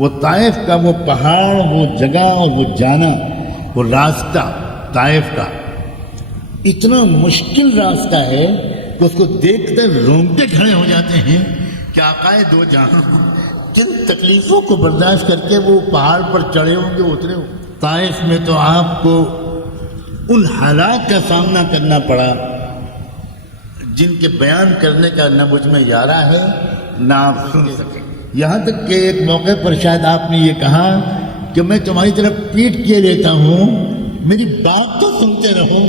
وہ طائف کا وہ پہاڑ، وہ جگہ اور وہ جانا، وہ راستہ طائف کا اتنا مشکل راستہ ہے کہ اس کو دیکھ کر رونگٹے کھڑے ہو جاتے ہیں کہ آقا دو جہاں کن تکلیفوں کو برداشت کر کے وہ پہاڑ پر چڑھے ہوں گے، اترے ہوں۔ طائف میں تو آپ کو ان حالات کا سامنا کرنا پڑا جن کے بیان کرنے کا نہ مجھ میں یارہ ہے نہ آپ سن سکیں۔ یہاں تک کہ ایک موقع پر شاید آپ نے یہ کہا کہ میں تمہاری طرف پیٹ کیے لیتا ہوں، میری بات تو سنتے رہو،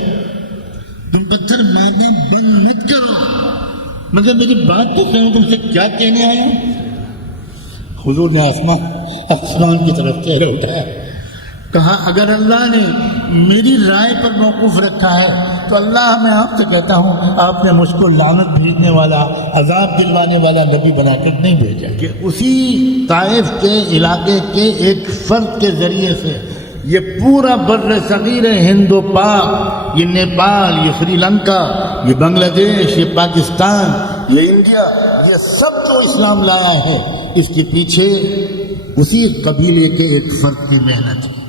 تم پتھر مارنا بند مت کرو، مگر میری بات تو سنو، تم سے کیا کہنے آیا۔ حضور نے آسمان کی طرف چہرہ اٹھایا، کہا اگر اللہ نے میری رائے پر موقوف رکھا ہے تو اللہ میں آپ سے کہتا ہوں آپ نے مجھ کو لعنت بھیجنے والا، عذاب دلوانے والا نبی بنا کر نہیں بھیجا۔ کہ اسی طائف کے علاقے کے ایک فرد کے ذریعے سے یہ پورا بر صغیر ہند و پاک، یہ نیپال، یہ سری لنکا، یہ بنگلہ دیش، یہ پاکستان، یہ انڈیا، یہ سب جو اسلام لایا ہے، اس کے پیچھے اسی قبیلے کے ایک فرد کی محنت ہے،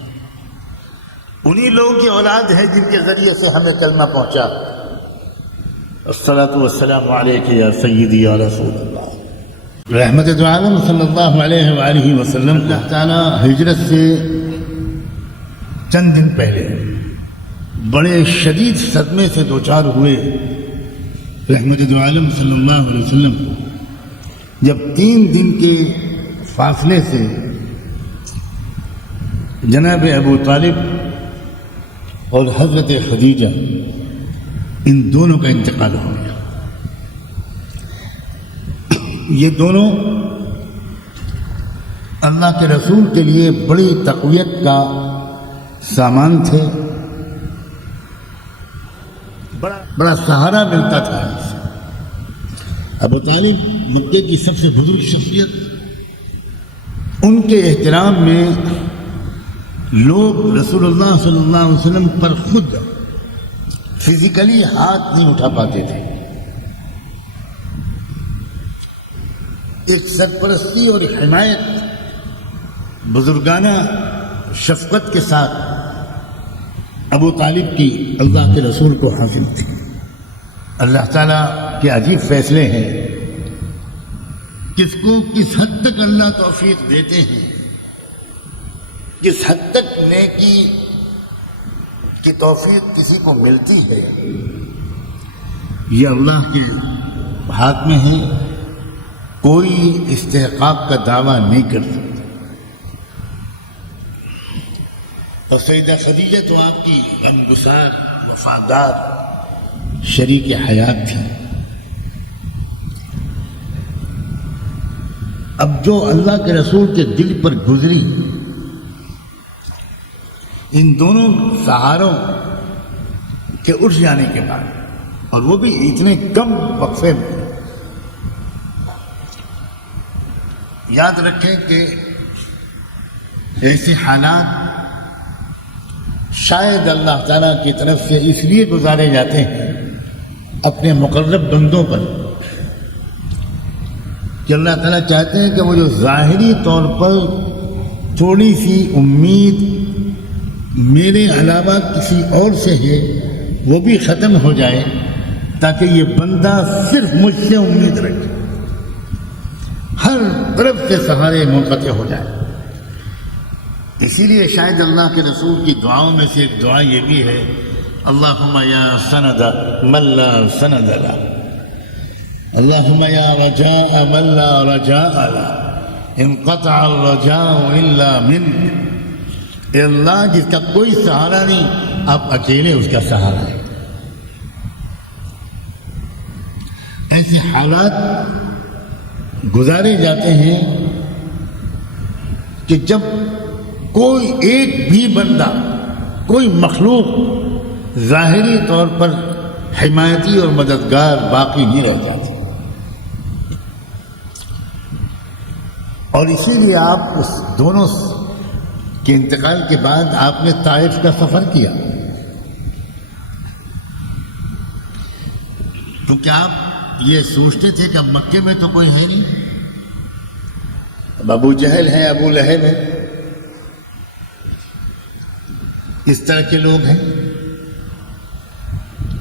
انہی لوگوں کی اولاد ہے جن کے ذریعے سے ہمیں کلمہ پہنچا۔ الصلاۃ والسلام علیک یا سیدی یا رسول اللہ۔ رحمت دو عالم صلی اللہ علیہ وآلہ وسلم اللہ تعالیٰ ہجرت سے چند دن پہلے بڑے شدید صدمے سے دوچار ہوئے۔ رحمت دو عالم صلی اللہ علیہ وسلم جب 3 دن کے فاصلے سے جناب ابو طالب اور حضرت خدیجہ ان دونوں کا انتقال ہو گیا۔ یہ دونوں اللہ کے رسول کے لیے بڑی تقویت کا سامان تھے، بڑا سہارا ملتا تھا ان سے۔ ابو طالب مکے کی سب سے بزرگ شخصیت، ان کے احترام میں لوگ رسول اللہ صلی اللہ علیہ وسلم پر خود فزیکلی ہاتھ نہیں اٹھا پاتے تھے۔ ایک سرپرستی اور حمایت بزرگانہ شفقت کے ساتھ ابو طالب کی اللہ کے رسول کو حاصل تھی۔ اللہ تعالیٰ کے عجیب فیصلے ہیں، کس کو کس حد تک اللہ توفیق دیتے ہیں، کس حد تک نیکی کی توفیق کسی کو ملتی ہے، یہ اللہ کے ہاتھ میں ہے، کوئی استحقاق کا دعویٰ نہیں کر سکتا۔ اور سیدہ خدیجہ تو آپ کی غمگسار، وفادار شریک حیات تھی۔ اب جو اللہ کے رسول کے دل پر گزری، ان دونوں سہاروں کے اٹھ جانے کے بعد، اور وہ بھی اتنے کم وقفے میں، یاد رکھیں کہ ایسے حالات شاید اللہ تعالیٰ کی طرف سے اس لیے گزارے جاتے ہیں اپنے مقرب بندوں پر کہ اللہ تعالیٰ چاہتے ہیں کہ وہ جو ظاہری طور پر تھوڑی سی امید میرے علاوہ کسی اور سے ہے وہ بھی ختم ہو جائے، تاکہ یہ بندہ صرف مجھ سے امید رکھے، ہر طرف سے سہارے منقطع ہو جائے۔ اسی لیے شاید اللہ کے رسول کی دعاؤں میں سے ایک دعا یہ بھی ہے، اللہم یا سند من لا سند لا، اللہم یا رجاء من لا رجاء لا، انقطع الرجاء الا منک، اے اللہ جس کا کوئی سہارا نہیں، آپ اکیلے اس کا سہارا ہے۔ ایسے حالات گزارے جاتے ہیں کہ جب کوئی ایک بھی بندہ، کوئی مخلوق ظاہری طور پر حمایتی اور مددگار باقی نہیں رہ جاتی، اور اسی لیے آپ اس دونوں کے انتقال کے بعد آپ نے طائف کا سفر کیا، کیونکہ آپ یہ سوچتے تھے کہ اب مکے میں تو کوئی ہے نہیں، اب ابو جہل ہے، ابو لہب ہے، اس طرح کے لوگ ہیں.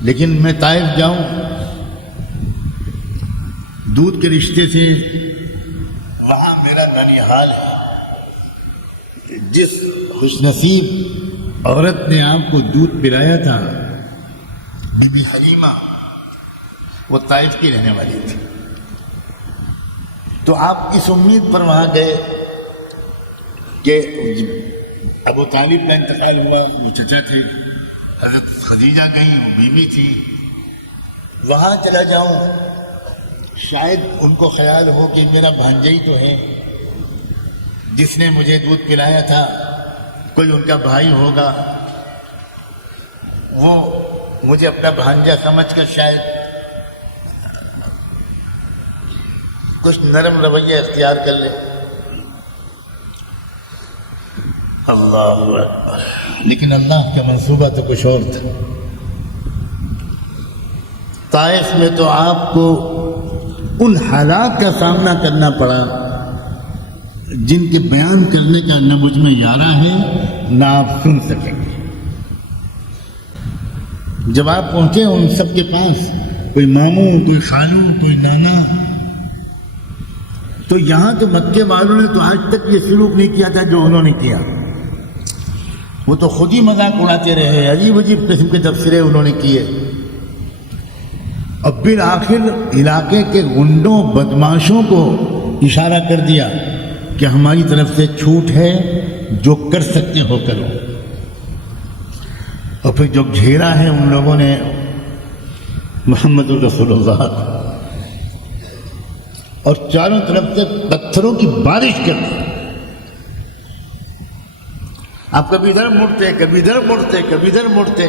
لیکن میں طائف جاؤں، دودھ کے رشتے سے وہاں میرا ننیحال ہے. جس خوش نصیب عورت نے آپ کو دودھ پلایا تھا، بی بی حلیمہ، وہ طائف کی رہنے والی تھی. تو آپ اس امید پر وہاں گئے کہ ابو طالب کا انتقال ہوا، وہ چچا تھے، حضرت خدیجہ گئیں، وہ بیوی تھی. وہاں چلا جاؤں، شاید ان کو خیال ہو کہ میرا بھانجا ہی تو ہے جس نے مجھے دودھ پلایا تھا، کوئی ان کا بھائی ہوگا، وہ مجھے اپنا بھانجا سمجھ کر شاید کچھ نرم رویہ اختیار کر لے. اللہ اکبر. لیکن اللہ کا منصوبہ تو کچھ اور تھا. طائف میں تو آپ کو ان حالات کا سامنا کرنا پڑا جن کے بیان کرنے کا نہ مجھ میں یارہ ہے نہ آپ سن سکیں گے. جب آپ پہنچے ان سب کے پاس، کوئی ماموں، کوئی خالو، کوئی نانا، تو یہاں تو مکے والوں نے تو آج تک یہ سلوک نہیں کیا تھا جو انہوں نے کیا. وہ تو خود ہی مذاق اڑاتے رہے، عجیب عجیب قسم کے تبصرے انہوں نے کیے. اور بالآخر علاقے کے گنڈوں بدماشوں کو اشارہ کر دیا کہ ہماری طرف سے چھوٹ ہے، جو کر سکتے ہو کرو. اور پھر جو گھیرا ہے ان لوگوں نے محمد رسول اللہ، اور چاروں طرف سے پتھروں کی بارش کر دی. آپ کبھی ادھر مڑتے، کبھی ادھر مڑتے، کبھی ادھر مڑتے،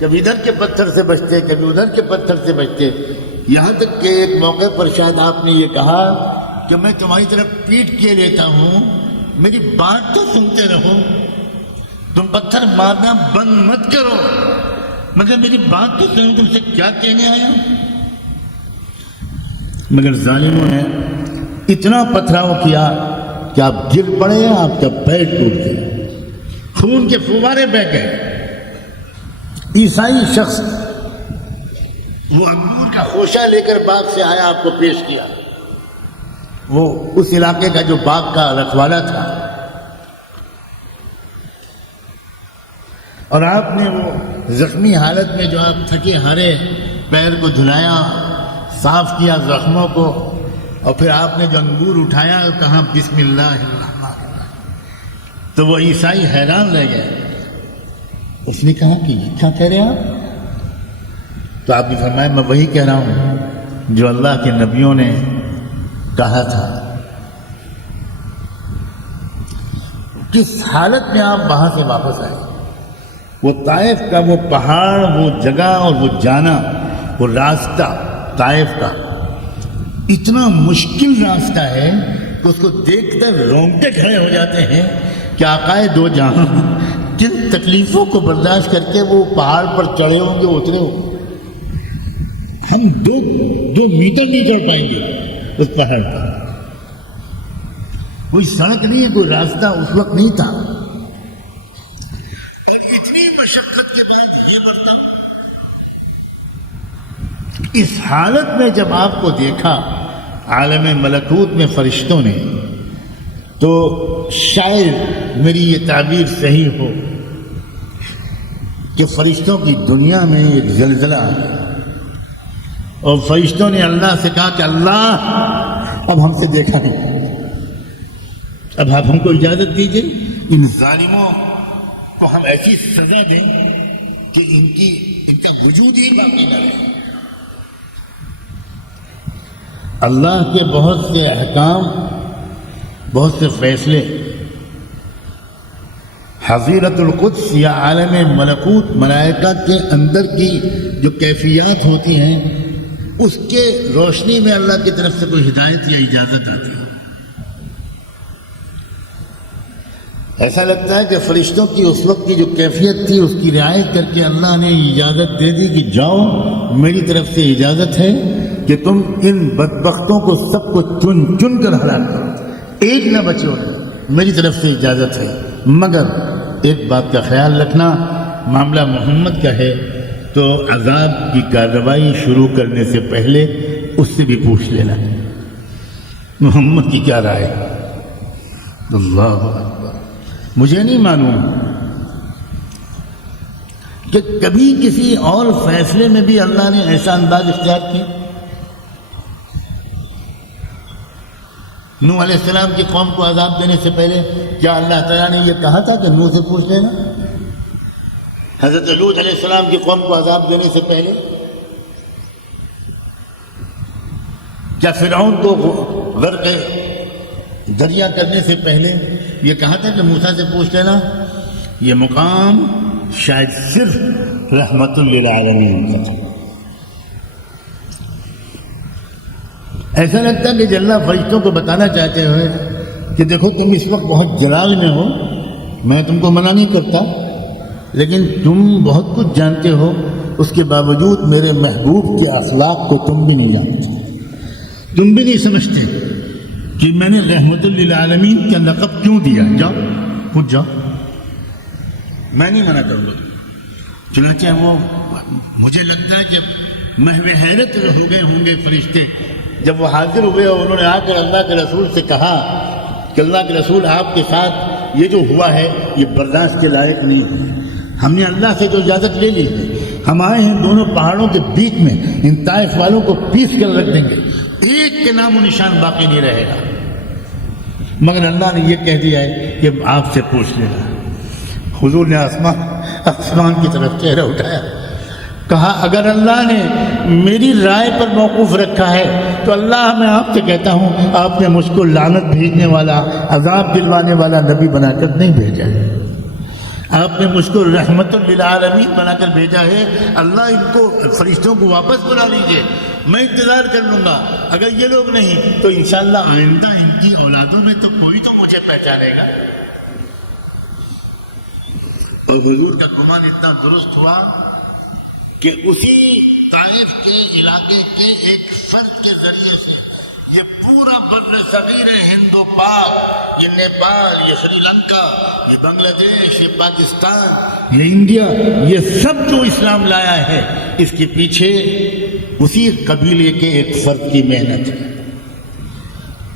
کبھی ادھر کے پتھر سے بچتے، کبھی ادھر کے پتھر سے بچتے. یہاں تک کہ ایک موقع پر شاید آپ نے یہ کہا کہ میں تمہاری طرف پیٹ کیے لیتا ہوں، میری بات تو سنتے رہو، تم پتھر مارنا بند مت کرو، مگر میری بات تو سنو، تم سے کیا کہنے آیا. مگر ظالموں نے اتنا پتھراؤ کیا کہ آپ گر پڑے، آپ کا پیر ٹوٹ گیا، خون کے فوارے بہہ گئے. عیسائی شخص وہ انگور کا خوشہ لے کر باغ سے آیا، آپ کو پیش کیا. وہ اس علاقے کا جو باغ کا رکھوالا تھا، اور آپ نے وہ زخمی حالت میں جو آپ تھکے ہارے پیر کو دھلایا، صاف کیا زخموں کو، اور پھر آپ نے جو انگور اٹھایا کہا بسم اللہ الرحمن الرحیم. تو وہ عیسائی حیران رہ گئے. اس نے کہا کہ یہ کیا کہہ رہے ہیں آپ؟ تو آپ نے فرمایا میں وہی کہہ رہا ہوں جو اللہ کے نبیوں نے کہا تھا. کس حالت میں آپ وہاں سے واپس آئے؟ وہ طائف کا وہ پہاڑ، وہ جگہ اور وہ جانا، وہ راستہ طائف کا اتنا مشکل راستہ ہے کہ اس کو دیکھ کر رونگٹے کھڑے ہو جاتے ہیں کہ آقائے دو جہاں جن تکلیفوں کو برداشت کر کے وہ پہاڑ پر چڑھے ہوں گے، اترے ہوں، ہم دو میٹر نہیں چڑھ پائیں گے اس پہاڑ پر. کوئی سڑک نہیں ہے، کوئی راستہ اس وقت نہیں تھا، اور اتنی مشقت کے بعد یہ برتاؤ. اس حالت میں جب آپ کو دیکھا عالم ملکوت میں فرشتوں نے، تو شاید میری یہ تعبیر صحیح ہو کہ فرشتوں کی دنیا میں ایک زلزلہ آیا، اور فرشتوں نے اللہ سے کہا کہ اللہ اب ہم سے دیکھا نہیں، اب آپ ہم کو اجازت دیجیے، ان ظالموں کو ہم ایسی سزا دیں کہ ان کا وجود ہی باقی نہ رہے. اللہ کے بہت سے احکام، بہت سے فیصلے حضیرت القدس یا عالم ملکوت، ملائکہ کے اندر کی جو کیفیات ہوتی ہیں، اس کے روشنی میں اللہ کی طرف سے کوئی ہدایت یا اجازت آتی ہے. ایسا لگتا ہے کہ فرشتوں کی اس وقت کی جو کیفیت تھی اس کی رعایت کر کے اللہ نے اجازت دے دی کہ جاؤ، میری طرف سے اجازت ہے کہ تم ان بدبختوں کو سب کو چن چن کر ہلاک کرو، ایک نہ بچے ہو، میری طرف سے اجازت ہے، مگر ایک بات کا خیال رکھنا، معاملہ محمد کا ہے تو عذاب کی کارروائی شروع کرنے سے پہلے اس سے بھی پوچھ لینا محمد کی کیا رائے۔ اللہ اکبر۔ مجھے نہیں معلوم کہ کبھی کسی اور فیصلے میں بھی اللہ نے ایسا انداز اختیار کیا۔ نوح علیہ السلام کی قوم کو عذاب دینے سے پہلے کیا اللہ تعالیٰ نے یہ کہا تھا کہ نوح سے پوچھ لینا؟ حضرت لوط علیہ السلام کی قوم کو عذاب دینے سے پہلے کیا فرعون کو غرق دریا کرنے سے پہلے یہ کہا تھا کہ موسیٰ سے پوچھ لینا؟ یہ مقام شاید صرف رحمت للعالمین کا تھا۔ ایسا لگتا ہے کہ اللہ فرشتوں کو بتانا چاہتے ہوئے کہ دیکھو تم اس وقت بہت جلال میں ہو، میں تم کو منع نہیں کرتا، لیکن تم بہت کچھ جانتے ہو، اس کے باوجود میرے محبوب کے اخلاق کو تم بھی نہیں جانتے، تم بھی نہیں سمجھتے کہ میں نے رحمت للعالمین کا لقب کیوں دیا۔ جاؤ خود جاؤ، میں نہیں منع کروں گا۔ چنانچہ وہ مجھے لگتا ہے کہ محو حیرت ہو گئے ہوں گے فرشتے جب وہ حاضر ہوئے اور انہوں نے آ کر اللہ کے رسول سے کہا کہ اللہ کے رسول آپ کے ساتھ یہ جو ہوا ہے یہ برداشت کے لائق نہیں ہے، ہم نے اللہ سے جو اجازت لے لی ہے، ہم آئے ہیں دونوں پہاڑوں کے بیچ میں، ان طائف والوں کو پیس کر رکھ دیں گے، ایک کے نام و نشان باقی نہیں رہے گا، مگر اللہ نے یہ کہہ دیا ہے کہ آپ سے پوچھ لینا۔ حضور نے آسمان کی طرف چہرہ اٹھایا، کہا اگر اللہ نے میری رائے پر موقوف رکھا ہے تو اللہ میں آپ سے کہتا ہوں آپ نے مجھ کو لعنت بھیجنے والا، عذاب دلوانے والا نبی بنا کر نہیں بھیجا ہے، آپ نے مجھ کو رحمت للعالمین بنا کر بھیجا ہے۔ اللہ ان کو فرشتوں کو واپس بلا لیجئے، میں انتظار کر لوں گا، اگر یہ لوگ نہیں تو انشاءاللہ آئندہ ان کی اولادوں میں تو کوئی تو مجھے پہچانے گا۔ اور حضور کا گمان اتنا درست ہوا کہ اسی طائف کے علاقے کے ایک فرد کے ذریعے سے یہ پورا بر صغیر ہند و پاک، یہ نیپال، یہ سری لنکا، یہ بنگلہ دیش، یہ پاکستان، یہ انڈیا، یہ سب جو اسلام لایا ہے اس کے پیچھے اسی قبیلے کے ایک فرد کی محنت ہے،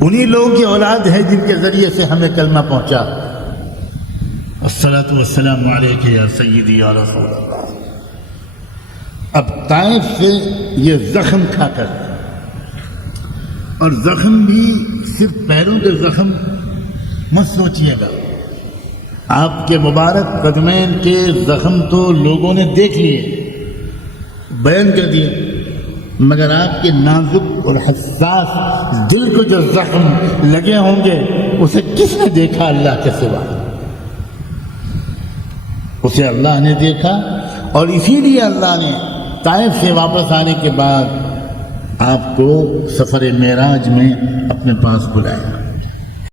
انہی لوگوں کی اولاد ہے جن کے ذریعے سے ہمیں کلمہ پہنچا۔ الصلاۃ والسلام علیک یا سیدی یا رسول اللہ۔ اب طائف سے یہ زخم کھا کر، اور زخم بھی صرف پیروں کے زخم مت سوچیے گا، آپ کے مبارک قدمین کے زخم تو لوگوں نے دیکھ لیے، بیان کر دیے، مگر آپ کے نازک اور حساس دل کو جو زخم لگے ہوں گے اسے کس نے دیکھا اللہ کے سوا؟ اسے اللہ نے دیکھا، اور اسی لیے اللہ نے طائف سے واپس آنے کے بعد آپ کو سفر معراج میں اپنے پاس بلایا۔